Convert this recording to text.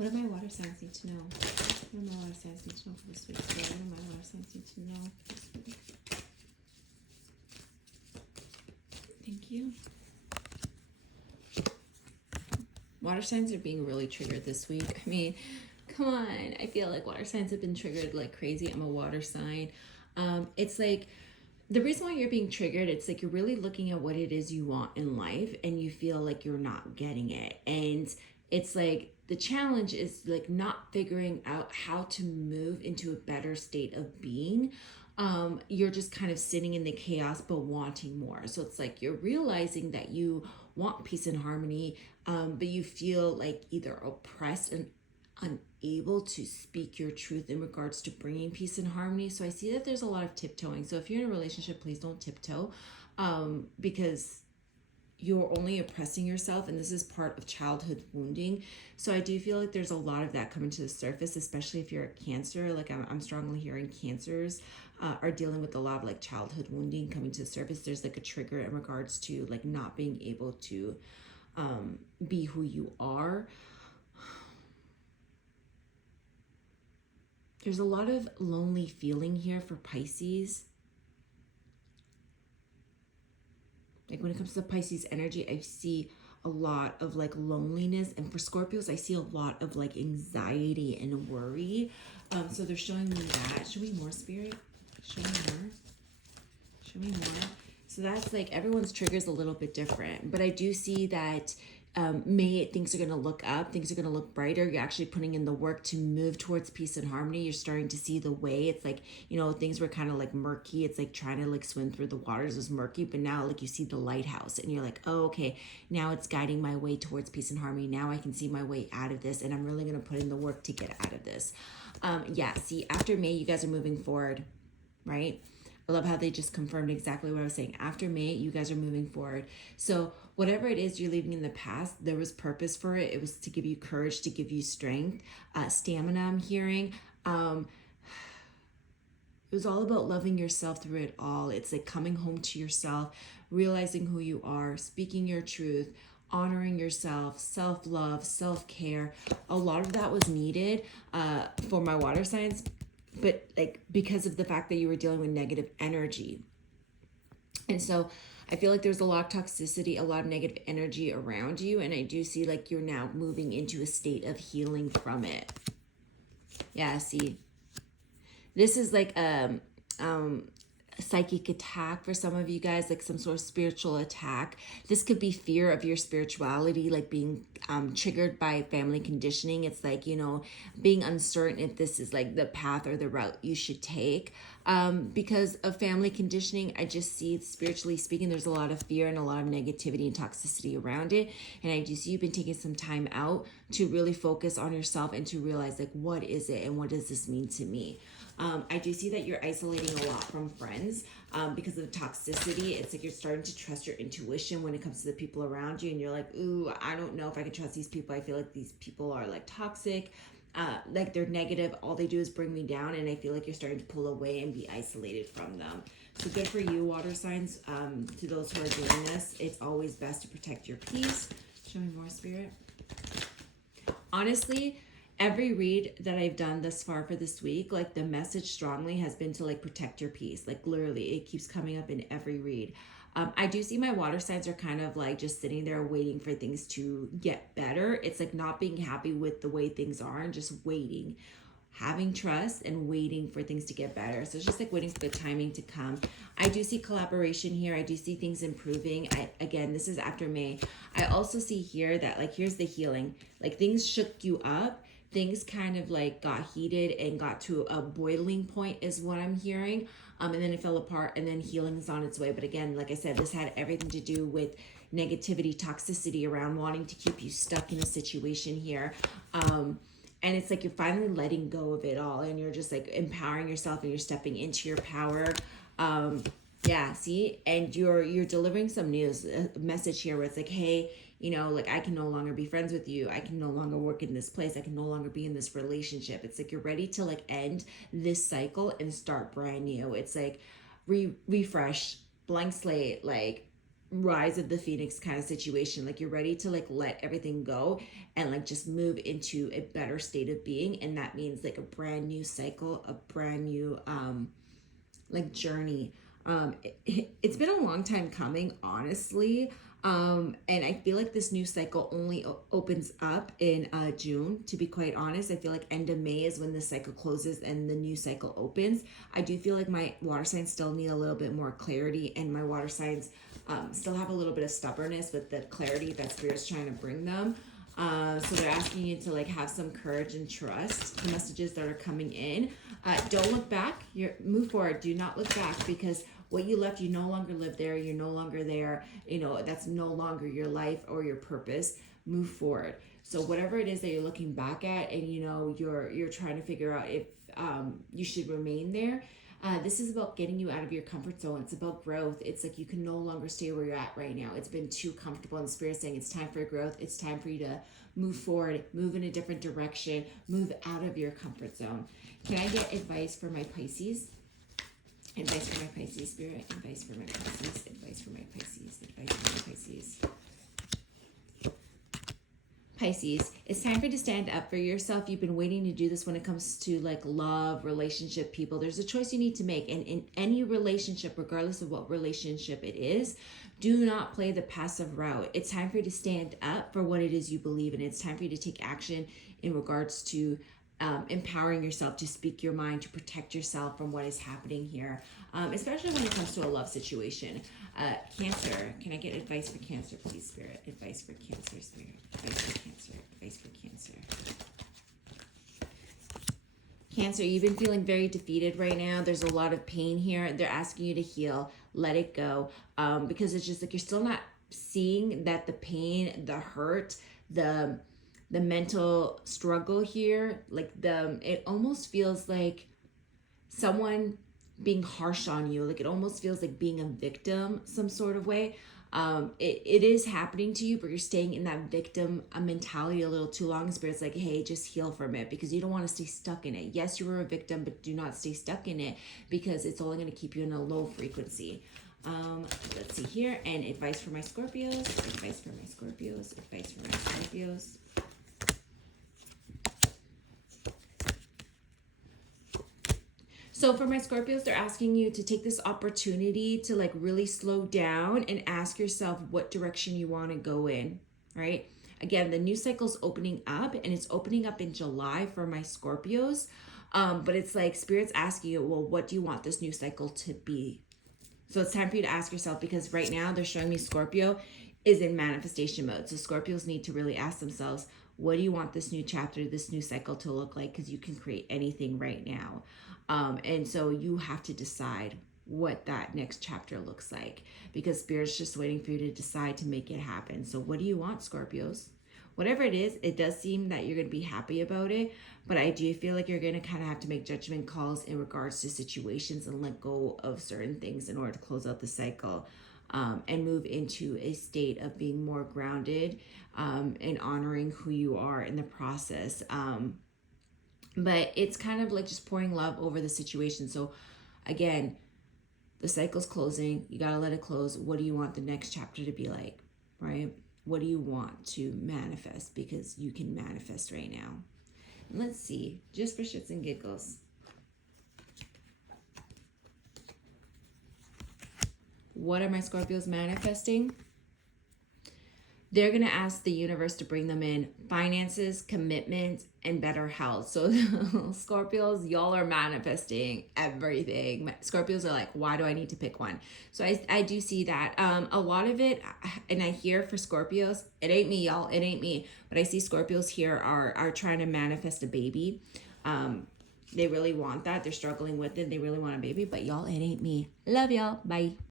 What do my water signs need to know? What do my water signs need to know for this week? So what do my water signs need to know this week? Thank you. Water signs are being really triggered this week. I mean, come on. I feel like water signs have been triggered like crazy. I'm a water sign. It's like the reason why you're being triggered, it's like you're really looking at what it is you want in life and you feel like you're not getting it. And it's like the challenge is like not figuring out how to move into a better state of being. You're just kind of sitting in the chaos but wanting more. So it's like you're realizing that you want peace and harmony, but you feel like either oppressed and unable to speak your truth in regards to bringing peace and harmony. So I see that there's a lot of tiptoeing. So if you're in a relationship, please don't tiptoe, because you're only oppressing yourself, and this is part of childhood wounding. So I do feel like there's a lot of that coming to the surface, especially if you're a Cancer. Like I'm strongly hearing Cancers are dealing with a lot of like childhood wounding coming to the surface. There's like a trigger in regards to like not being able to be who you are. There's a lot of lonely feeling here for Pisces. Like when it comes to Pisces energy, I see a lot of like loneliness. And for Scorpios, I see a lot of like anxiety and worry. So they're showing me that. Show me more, Spirit. Show me more. Show me more. So that's like everyone's trigger is a little bit different. But I do see that things are going to look up, things are going to look brighter. You're actually putting in the work to move towards peace and harmony. You're starting to see the way. It's like, you know, things were kind of like murky. It's like trying to like swim through the waters was murky, but now like you see the lighthouse and you're like, oh, okay, now it's guiding my way towards peace and harmony. Now I can see my way out of this, and I'm really going to put in the work to get out of this. Yeah, see, after May, you guys are moving forward, right? I love how they just confirmed exactly what I was saying. After May, you guys are moving forward. So whatever it is you're leaving in the past, there was purpose for it. It was to give you courage, to give you strength, stamina, I'm hearing. It was all about loving yourself through it all. It's like coming home to yourself, realizing who you are, speaking your truth, honoring yourself, self-love, self-care. A lot of that was needed for my water signs, but like because of the fact that you were dealing with negative energy. And so I feel like there's a lot of toxicity, a lot of negative energy around you, and I do see like you're now moving into a state of healing from it. Yeah, see, this is like a psychic attack for some of you guys, like some sort of spiritual attack. This could be fear of your spirituality, like being triggered by family conditioning. It's like, you know, being uncertain if this is like the path or the route you should take. Because of family conditioning, I just see, spiritually speaking, there's a lot of fear and a lot of negativity and toxicity around it. And I do see you've been taking some time out to really focus on yourself and to realize like, what is it and what does this mean to me? I do see that you're isolating a lot from friends because of the toxicity. It's like you're starting to trust your intuition when it comes to the people around you. And you're like, ooh, I don't know if I can trust these people. I feel like these people are like toxic, like they're negative. All they do is bring me down. And I feel like you're starting to pull away and be isolated from them. So good for you, water signs. To those who are doing this, it's always best to protect your peace. Show me more, Spirit. Honestly, every read that I've done thus far for this week, like the message strongly has been to like protect your peace. Like literally it keeps coming up in every read. I do see my water signs are kind of like just sitting there waiting for things to get better. It's like not being happy with the way things are and just waiting, having trust and waiting for things to get better. So it's just like waiting for the timing to come. I do see collaboration here. I do see things improving. Again, this is after May. I also see here that like, here's the healing. Like things shook you up. Things kind of like got heated and got to a boiling point is what I'm hearing. And then it fell apart and then healing is on its way. But again, like I said, this had everything to do with negativity, toxicity around wanting to keep you stuck in a situation here. And it's like you're finally letting go of it all and you're just like empowering yourself and you're stepping into your power. Yeah, see, and you're delivering some news, a message here where it's like, hey, you know, like I can no longer be friends with you. I can no longer work in this place. I can no longer be in this relationship. It's like you're ready to like end this cycle and start brand new. It's like refresh, blank slate, like rise of the phoenix kind of situation. Like you're ready to like let everything go and like just move into a better state of being. And that means like a brand new cycle, a brand new like journey. It's been a long time coming, honestly. And I feel like this new cycle only opens up in June, to be quite honest. I feel like end of May is when the cycle closes and the new cycle opens. I do feel like my water signs still need a little bit more clarity, and my water signs still have a little bit of stubbornness with the clarity that Spirit's trying to bring them. So they're asking you to like have some courage and trust the messages that are coming in. Don't look back. Move forward. Do not look back, because what you left, you no longer live there. You're no longer there. You know, that's no longer your life or your purpose. Move forward. So whatever it is that you're looking back at, and you know you're trying to figure out if you should remain there. This is about getting you out of your comfort zone. It's about growth. It's like you can no longer stay where you're at right now. It's been too comfortable, and the Spirit's saying it's time for growth. It's time for you to move forward, move in a different direction, move out of your comfort zone. Can I get advice for my Pisces? Advice for my Pisces, Spirit. Advice for my Pisces. Advice for my Pisces. Advice for my Pisces. Pisces, it's time for you to stand up for yourself. You've been waiting to do this when it comes to like love, relationship, people. There's a choice you need to make. And in any relationship, regardless of what relationship it is, do not play the passive route. It's time for you to stand up for what it is you believe in. It's time for you to take action in regards to empowering yourself to speak your mind, to protect yourself from what is happening here, especially when it comes to a love situation. Cancer, can I get advice for Cancer, please, Spirit? Advice for Cancer, Spirit. Advice for Cancer. Advice for Cancer. Cancer, you've been feeling very defeated right now. There's a lot of pain here. They're asking you to heal, let it go, because it's just like you're still not seeing that the pain, the hurt, the mental struggle here, like it almost feels like someone being harsh on you. Like it almost feels like being a victim some sort of way. It is happening to you, but you're staying in that victim mentality a little too long. Spirit's like, hey, just heal from it, because you don't want to stay stuck in it. Yes, you were a victim, but do not stay stuck in it, because it's only going to keep you in a low frequency. Let's see here. And advice for my Scorpios. Advice for my Scorpios. Advice for my Scorpios. So for my Scorpios, they're asking you to take this opportunity to like really slow down and ask yourself what direction you want to go in, right? Again, the new cycle's opening up, and it's opening up in July for my Scorpios. But it's like Spirit's asking you, well, what do you want this new cycle to be? So it's time for you to ask yourself, because right now they're showing me Scorpio is in manifestation mode. So Scorpios need to really ask themselves, what do you want this new chapter, this new cycle to look like? Because you can create anything right now. And so you have to decide what that next chapter looks like, because Spirit's just waiting for you to decide to make it happen. So what do you want, Scorpios? Whatever it is, it does seem that you're going to be happy about it, but I do feel like you're going to kind of have to make judgment calls in regards to situations and let go of certain things in order to close out the cycle, and move into a state of being more grounded, and honoring who you are in the process. But it's kind of like just pouring love over the situation. So again, the cycle's closing. You got to let it close. What do you want the next chapter to be like, right? What do you want to manifest? Because you can manifest right now. And let's see, just for shits and giggles. What are my Scorpios manifesting? They're going to ask the universe to bring them in finances, commitment, and better health. So Scorpios, y'all are manifesting everything. Scorpios are like, why do I need to pick one? So I do see that. A lot of it, and I hear for Scorpios, it ain't me, y'all. It ain't me. But I see Scorpios here are trying to manifest a baby. They really want that. They're struggling with it. They really want a baby. But y'all, it ain't me. Love y'all. Bye.